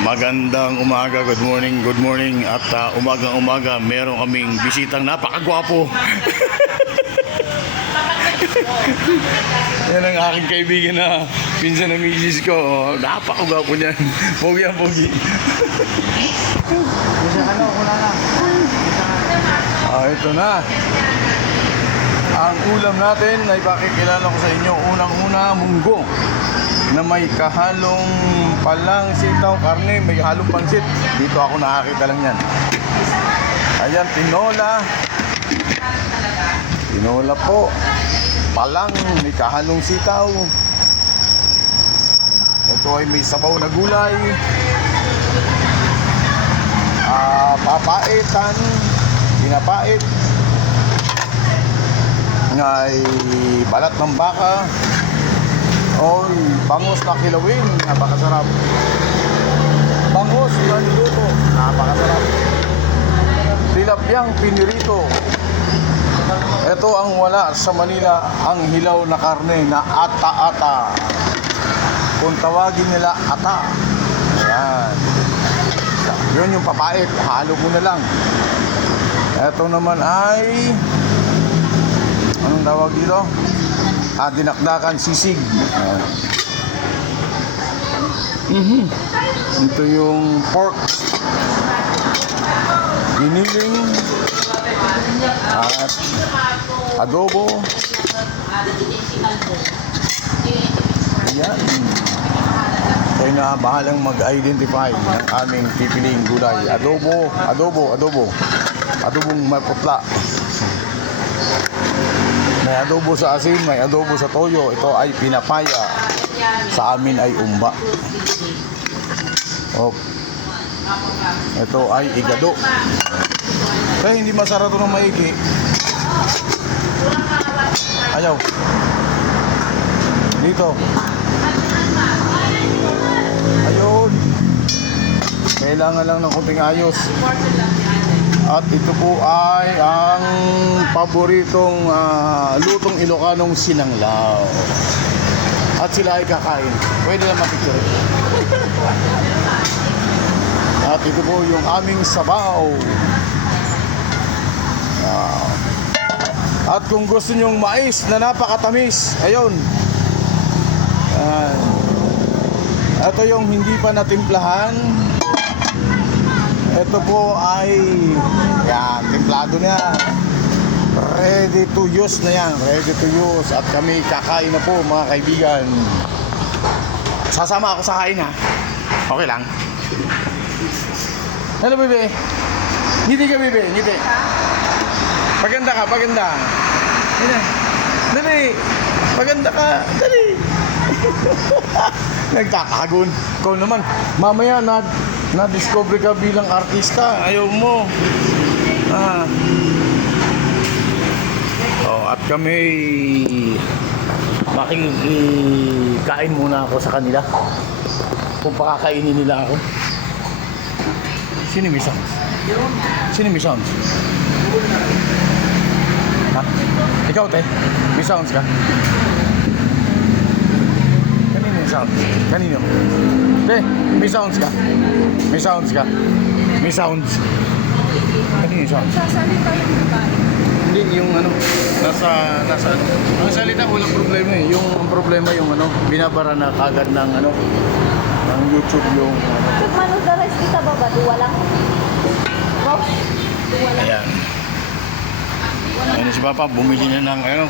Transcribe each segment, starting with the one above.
Magandang umaga, good morning at umagang-umaga meron kaming bisitang napakagwapo. Yan ang aking kaibigan na pinsan ng misis ko. Napakagwapo niyan. Pogi ang pogi. Ito na. Ang ulam natin ay pakikilala ko sa inyo. Unang-una, munggo na may kahalong palang sitaw, karne, may halong pansit. Dito ako nakakita lang yan. Ayan, tinola. Tinola po. Palang, may kahalong sitaw. Ito ay may sabaw na gulay. Papaitan. Pinapait. Ngay balat ng baka. Oy, bangus na kilawin, napakasarap. Bangus na niluto, napakasarap. Tilapyang pinirito. Ito ang wala sa Manila, ang hilaw na karne na ata-ata. Kung tawagin nila ata. Ayan. Yun yung papait, halo mo na lang. Ito naman ay anong tawag dito? Dinakdakan sisig. Ito yung pork giniling at adobo. Ayan. Kaya na bahalang mag-identify ng aming pipiling gulay. Adobong maputla. May adobo sa asin, may adobo sa toyo. Ito ay pinapaya. Sa amin ay umba. Ito ay igado. Kaya hindi masarap ito ng maigi. Ayaw. Dito. Ayun. Kailangan lang ng kunting ayos. At ito po ay ang paboritong lutong Ilocanong sinanglaw. At sila ay kakain. Pwede lang mapicture. At ito po yung aming sabaw. At kung gusto nyong mais na napakatamis, ayun. Ito yung hindi pa natimplahan. Ito po ay yan, templado na. Ready to use na yan. Ready to use. At kami kakain na po mga kaibigan. Sasama ako sa kain ha. Okay lang. Hello bebe. Ngiti ka bebe, ngiti. Paganda ka, paganda. Dali. Paganda ka, dali. Nagkakagun. Ikaw naman, mamaya na-discover ka bilang artista. Ayaw mo. At kami makikain muna ako sa kanila. Kung pakakainin nila ako. Sino may sounds? Sino may sounds? Ha? Ikaw te? May sounds ka? Kanino yung sounds? Kanino? Te, may sounds ka? May sounds ka? May sounds? Kanino yung sounds? Sasalita yung babae. Hindi, yung ano, nasa ano. Ang salita, walang problema eh. Yung problema yung ano, binabara na kagad ng ano, ng YouTube yung ano. Mano the rest kita baba, duwa lang. Rock, duwa lang. Ayan. Ayan si Papa, bumili na ng ano,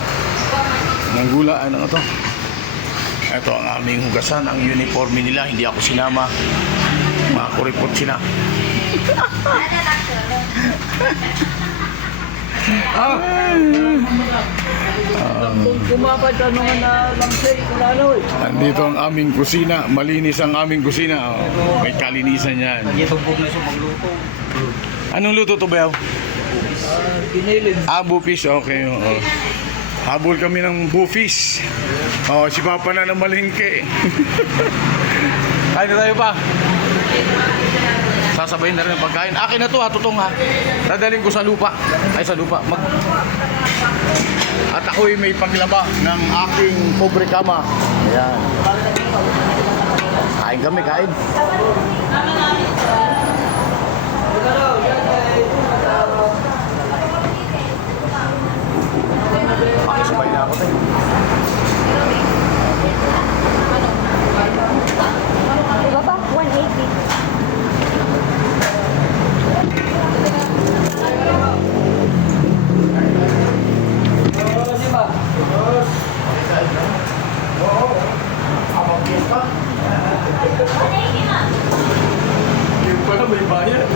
ng gula, ano to. Ito ang aming hugasan, ang uniforme nila, hindi ako sinama. Makuripot sila. Kumapad ka naman na lang siya, kulalo eh. Nandito ang aming kusina, malinis ang aming kusina. May kalinisan yan. Nagitumpog na siya magluto. Anong luto to ba? Giniling. Bufis, okay. Oo. Habol kami ng bufis. Si Papa na ng malengke. Kain na tayo pa. Sasabayin na rin ang pagkain. Akin na to ha, tutong ha. Dadaling ko sa lupa. Ay sa lupa. At ako'y may paglaba ng aking pobre kama. Ayan. Kain kami, kain. Makisabay na ako tayo. Diba ba? 180. Yung pala may bayad.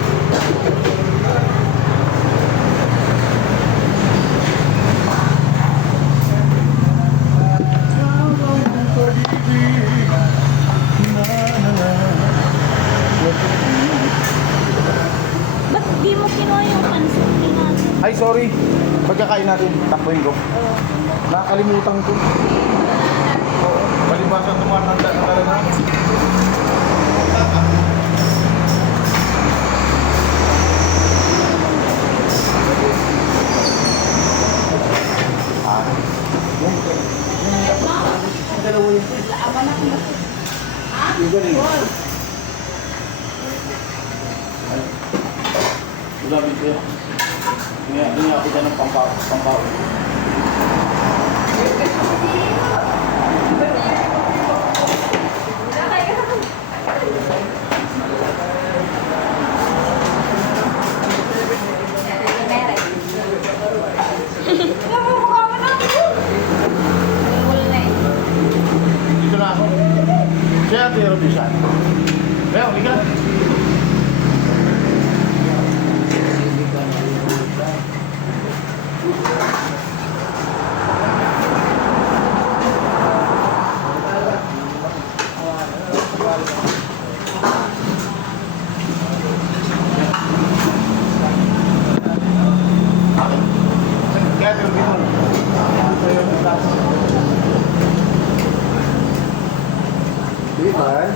Ba't di mo kinuha yung pansit natin? Ay, sorry. Pagkakain natin, takbuhin ko. Nakakalimutan ko. Oo. Palibasan tumatanda na talaga. Yung galing. Wala dito. Hindi ako dyan ng pampaw. Dito na ako. Siya at Hero Bisan. Kaya, hindi ka. Kaya, Hero Bisan. Di ba?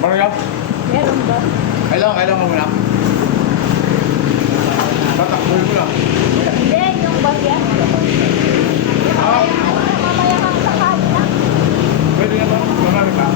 Maria, Meron ba? kailangan mo muna. Tatakbuhin mo lang. Hindi, yung bagya. Mamaya kang sakali na. Pwede naman, marami pa.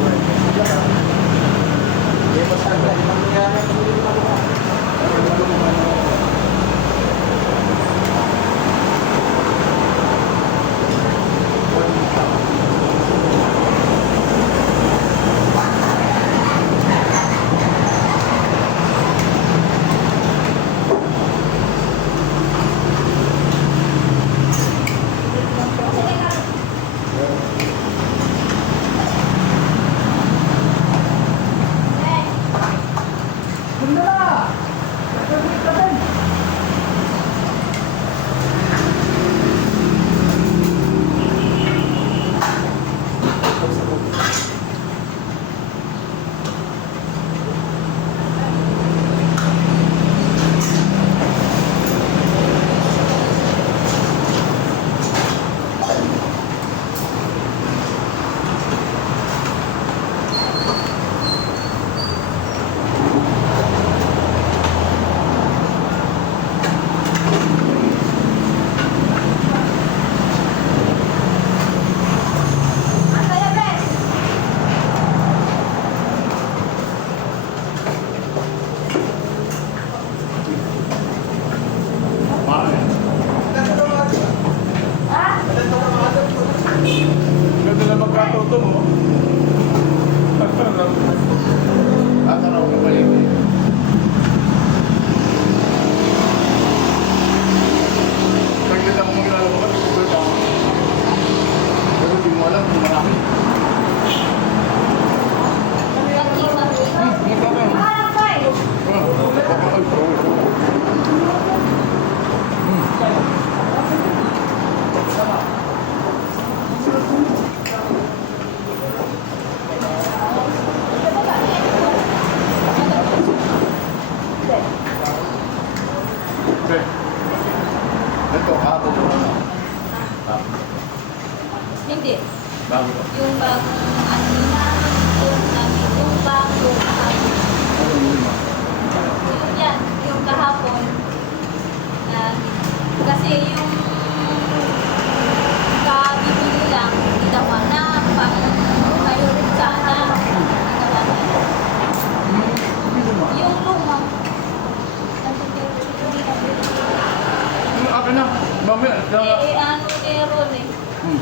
Okay na. Mamaya. Ano ni Ron eh. Hmm.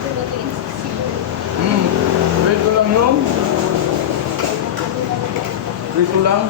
Dumating siguro. Rito lang yung. Rito lang.